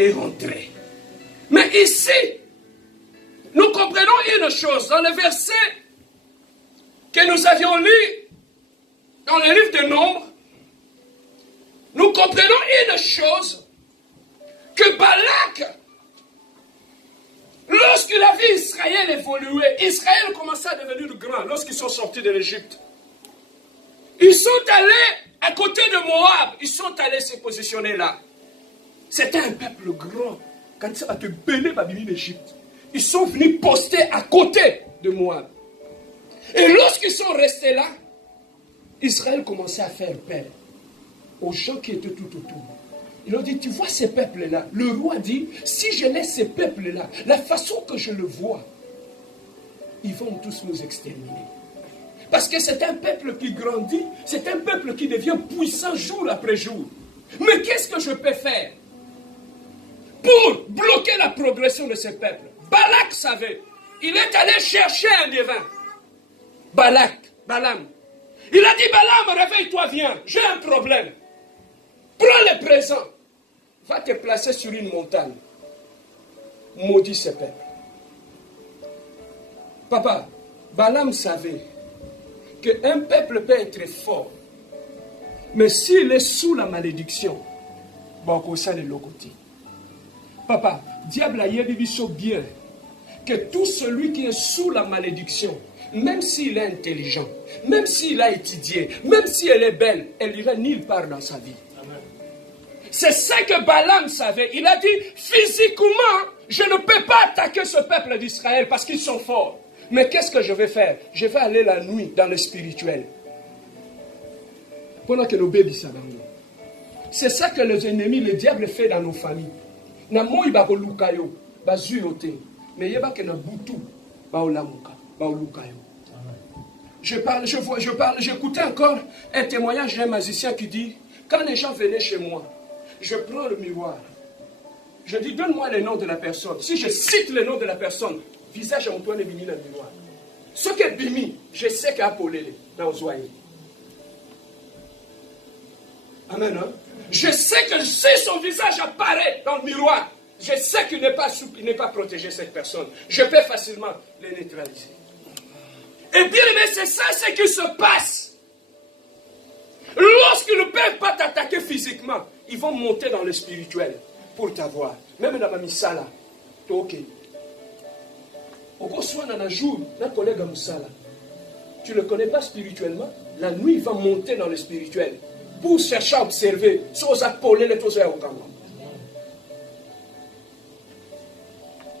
est rentré. Mais ici, nous comprenons une chose dans le verset que nous avions lu dans le livre de Nombres. Nous comprenons une chose, que Balak, lorsqu'il a vu Israël évoluer, Israël commençait à devenir grand lorsqu'ils sont sortis de l'Égypte. Ils sont allés à côté de Moab, ils sont allés se positionner là. C'était un peuple grand. Quand ça va te bénir, va venir l'Égypte. Ils sont venus poster à côté de Moab. Et lorsqu'ils sont restés là, Israël commençait à faire peur aux gens qui étaient tout autour. Ils ont dit, tu vois ces peuples-là. Le roi dit, si je laisse ces peuples-là, la façon que je le vois, ils vont tous nous exterminer. Parce que c'est un peuple qui grandit, c'est un peuple qui devient puissant jour après jour. Mais qu'est-ce que je peux faire pour bloquer la progression de ces peuples? Balak savait. Il est allé chercher un devin. Balaam. Il a dit, Balaam, réveille-toi, viens, j'ai un problème. Prends le présent. Va te placer sur une montagne. Maudis ce peuple. Papa, Balaam savait qu'un peuple peut être fort. Mais s'il est sous la malédiction, bon, ça le locoté. Papa, diable a dit bien que tout celui qui est sous la malédiction, même s'il est intelligent, même s'il a étudié, même si elle est belle, elle n'ira nulle part dans sa vie. C'est ça que Balaam savait. Il a dit, physiquement, je ne peux pas attaquer ce peuple d'Israël parce qu'ils sont forts. Mais qu'est-ce que je vais faire? Je vais aller la nuit dans le spirituel. Pendant que nos bébés sont dans nous. C'est ça que les ennemis, le diable fait dans nos familles. Na moi ba lukayo, ba zuyote. Mais yeba que na butu ba olamuka, ba lukayo. J'écoutais encore un témoignage d'un magicien qui dit, quand les gens venaient chez moi, je prends le miroir. Je dis, donne-moi le nom de la personne. Si je cite le nom de la personne, visage Antoine Bimi dans le miroir. Ce que Bimi, je sais qu'il a polé dans le Amen. Hein? Je sais que si son visage apparaît dans le miroir, je sais qu'il n'est pas souple, il n'est pas protégé, cette personne. Je peux facilement le neutraliser. Et bien, mais c'est ça ce qui se passe. Lorsqu'ils ne peuvent pas t'attaquer physiquement, ils vont monter dans le spirituel pour t'avoir. Même dans ma misala, tu es ok. Au cours d'un jour, un collègue à Moussala, tu ne le connais pas spirituellement, la nuit il va monter dans le spirituel pour chercher à observer ce aux appelés les choses au Cameroun.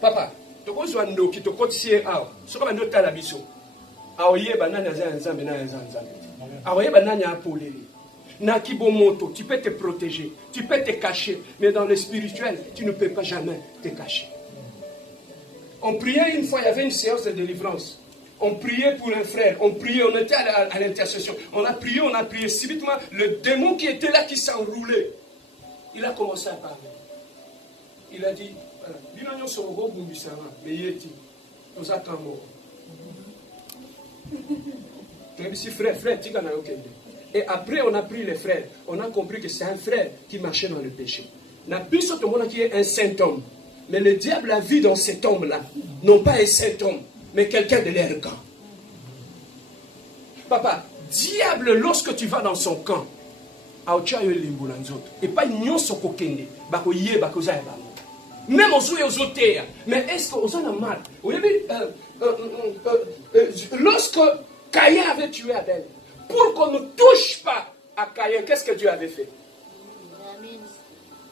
Papa, tu as un qui te compte si ce qu'on a noté à la biso. Tu peux te protéger, tu peux te cacher, mais dans le spirituel, tu ne peux pas jamais te cacher. On priait une fois, il y avait une séance de délivrance. On priait pour un frère, on priait, on était à l'intercession. On a prié. Subitement, le démon qui était là, qui s'enroulait, il a commencé à parler. Il a dit, et après, on a pris les frères. On a compris que c'est un frère qui marchait dans le péché. On a pris ce monde qui est un saint homme. Mais le diable a vu dans cet homme-là, non pas un saint homme, mais quelqu'un de l'air camp. Papa, diable, lorsque tu vas dans son camp, et pas une sokokende, même aux autres, mais est-ce que vous en avez mal? Lorsque Caïn avait tué Abel, pour qu'on ne touche pas à Caïn, qu'est-ce que Dieu avait fait?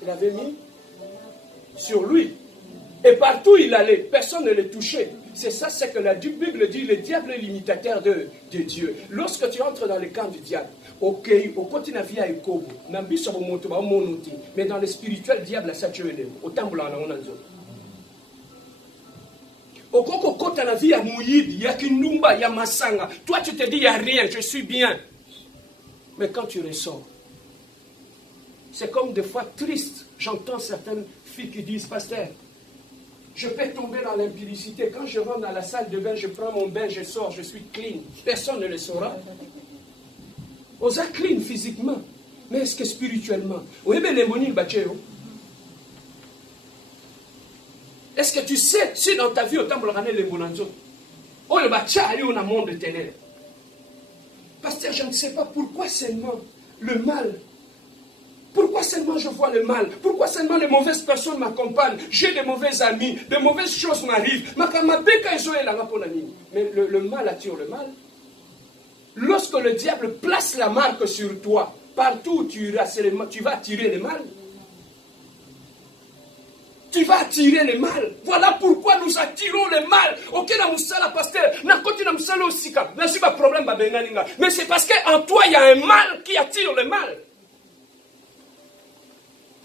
Il avait mis sur lui. Et partout il allait, personne ne le touchait. C'est ça, c'est que la Bible dit, le diable est l'imitateur de Dieu. Lorsque tu entres dans le camp du diable, mais dans le spirituel, le diable a saturé les mots. Toi tu te dis, il n'y a rien, je suis bien. Mais quand tu ressors, c'est comme des fois triste. J'entends certaines filles qui disent, pasteur, je peux tomber dans l'impudicité. Quand je rentre dans la salle de bain, je prends mon bain, je sors, je suis clean. Personne ne le saura. On est clean physiquement, mais est-ce que spirituellement? Oui, mais les monis, Est-ce que tu sais, si dans ta vie, au temps de les bonanzos, on le bâtiment, on a un monde de ténèbres. Pasteur, je ne sais pas pourquoi seulement le mal. Pourquoi seulement je vois le mal? Pourquoi seulement les mauvaises personnes m'accompagnent? J'ai des mauvais amis, de mauvaises choses m'arrivent. Mais le mal attire le mal. Lorsque le diable place la marque sur toi, partout où tu iras, tu vas attirer le mal. Tu vas attirer le mal. Voilà pourquoi nous attirons le mal. Ok, na musala pasteur, na koti na musala osika. Na pas problème ba benganinga. Mais c'est parce qu'en toi il y a un mal qui attire le mal.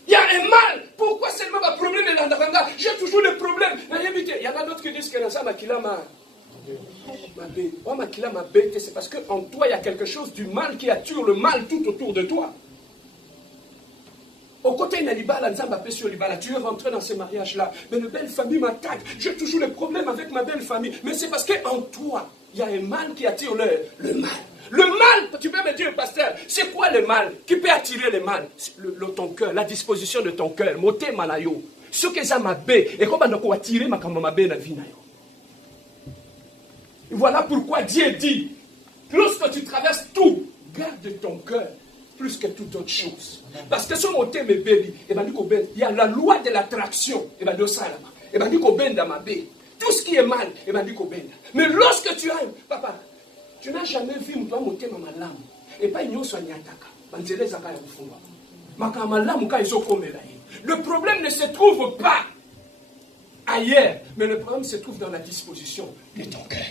Il y a un mal. Pourquoi seulement ma problème est dans la j'ai toujours des problèmes. Il y en a d'autres qui disent que dans ça makila ma bête. Oh makila ma bête, c'est parce qu'en toi il y a quelque chose du mal qui attire le mal tout autour de toi. Au côté de l'Ibala, tu veux rentrer dans ce mariage-là. Mais une belle famille m'attaque. J'ai toujours des problèmes avec ma belle famille. Mais c'est parce qu'en toi, il y a un mal qui attire le mal. Le mal, tu peux me dire, pasteur, c'est quoi le mal qui peut attirer le mal? Ton cœur, la disposition de ton cœur. Moté malayo. Ce que ça m'a bé. Et comment on va attirer ma bé dans la vie. Voilà pourquoi Dieu dit, lorsque tu traverses tout, garde ton cœur plus que toute autre chose. Parce que son moté me baby, il y a la loi de l'attraction. Tout ce qui est mal, mais lorsque tu as, papa, tu n'as jamais vu un moté ma lame. Et pas une soigne attaque. Le problème ne se trouve pas ailleurs, mais le problème se trouve dans la disposition de ton cœur.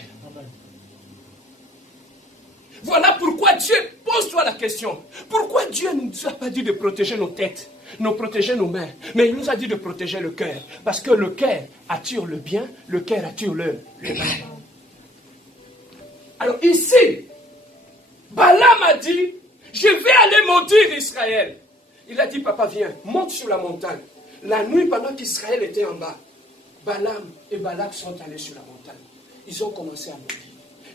Voilà pourquoi Dieu, pose-toi la question. Pourquoi Dieu ne nous a pas dit de protéger nos têtes, de protéger nos mains, mais il nous a dit de protéger le cœur. Parce que le cœur attire le bien, le cœur attire le mal. Alors ici, Balaam a dit, je vais aller maudire Israël. Il a dit, papa viens, monte sur la montagne. La nuit pendant qu'Israël était en bas, Balaam et Balak sont allés sur la montagne. Ils ont commencé à maudire.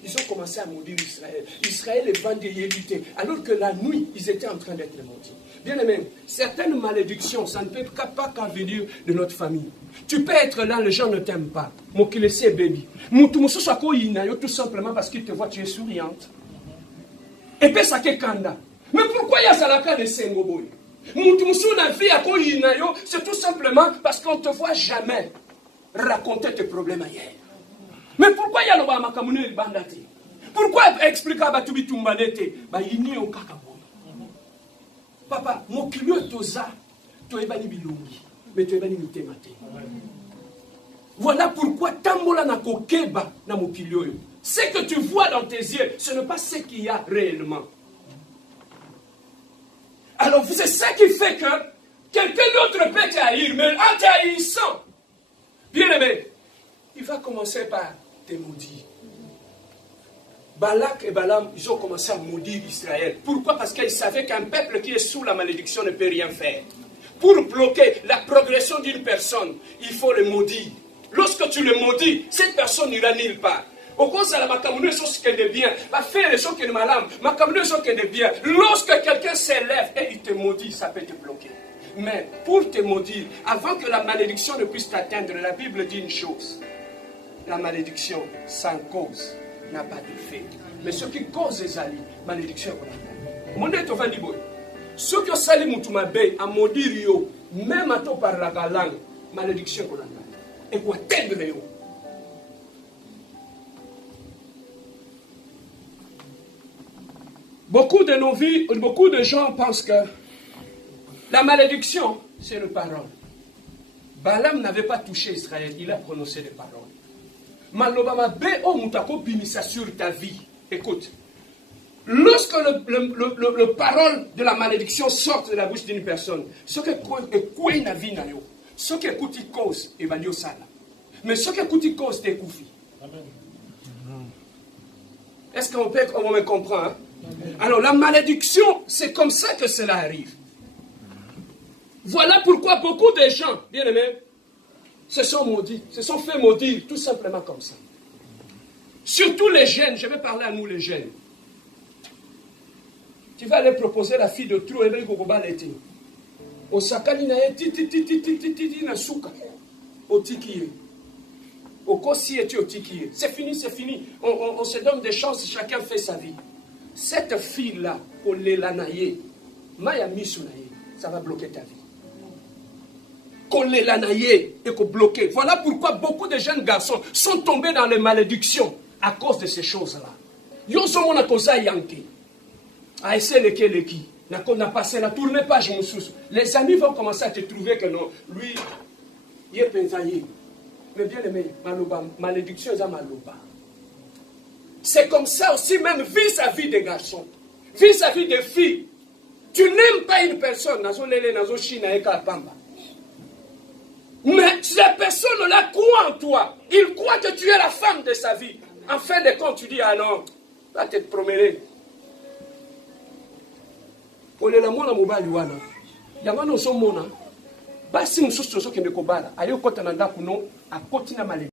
Ils ont commencé à maudire Israël. Israël est vendéité. Alors que la nuit, ils étaient en train d'être maudits. Bien aimé, certaines malédictions, ça ne peut pas qu'en venir de notre famille. Tu peux être là, les gens ne t'aiment pas. Mon qui laissait baby. Tout simplement parce qu'ils te voient, tu es souriante. Et puis ça qu'est kanda. Mais pourquoi il y a Zalaka de Sengoboy? C'est tout simplement parce qu'on ne te voit jamais raconter tes problèmes ailleurs. Mais pourquoi il y a le Bamakamune Bandati? Pourquoi expliquer à Batubi Tumbanete? Bayini au Kakaboy. Papa, mon kilio toza, tu es bani bilungi, mais tu es bani mitemate. Voilà pourquoi Tambola na kokeba na mon kilio. Ce que tu vois dans tes yeux, ce n'est pas ce qu'il y a réellement. Alors, c'est ça qui fait que quelqu'un d'autre peut t'haïr, mais en t'haïssant, bien aimé, il va commencer par te maudire. Balak et Balaam, ils ont commencé à maudire Israël. Pourquoi? Parce qu'ils savaient qu'un peuple qui est sous la malédiction ne peut rien faire. Pour bloquer la progression d'une personne, il faut le maudire. Lorsque tu le maudis, cette personne n'ira nulle part. Au cause de la makamune, ce qui est de bien, va faire les choses qui est de malade, makamune, ce qui est de bien. Lorsque quelqu'un s'élève et il te maudit, ça peut te bloquer. Mais pour te maudire, avant que la malédiction ne puisse t'atteindre, la Bible dit une chose. La malédiction sans cause n'a pas d'effet. Mais ce qui cause les alliés, malédiction est mon Dieu, tu vas dire, ce qui sali mutumabe à maudire, même à toi par la langue, malédiction est là. Et pour atteindre les hauts. Beaucoup de nos vies, beaucoup de gens pensent que la malédiction, c'est une parole. Balaam n'avait pas touché Israël, il a prononcé des paroles. Malobama be o mutako binisa sur ta vie. Écoute, lorsque le parole de la malédiction sort de la bouche d'une personne, ce que quoi na vie na yo, ce que écoute cause et valio sala. Mais ce que écoute cause t'es koufi. Est-ce qu'on me comprend? Hein? Alors la malédiction, c'est comme ça que cela arrive. Voilà pourquoi beaucoup de gens, bien aimés, se sont maudits, se sont fait maudire, tout simplement comme ça. Surtout les jeunes, je vais parler à nous les jeunes. Tu vas aller proposer la fille de trou, et Gogoba l'été. Au sakali na titi na souka. Otikiye. C'est fini, c'est fini. On se donne des chances, chacun fait sa vie. Cette fille-là, ça va bloquer ta vie. Et bloquer. Voilà pourquoi beaucoup de jeunes garçons sont tombés dans les malédictions à cause de ces choses-là. On a passé la tournée page. Les amis vont commencer à te trouver que non, lui, il est pensaillé. Mais bien aimé, malédiction, c'est maloba. C'est comme ça aussi même vis-à-vis des garçons, vis-à-vis des filles. Tu n'aimes pas une personne, mais cette personne-là croit en toi. Il croit que tu es la femme de sa vie. En fin de compte, tu dis, ah non, va te promener. On est là, moi, mobile, wana. Yamano somona. Basi mususu qui ne kobala. Ayo kota nanda kuno, a kotina malédiction.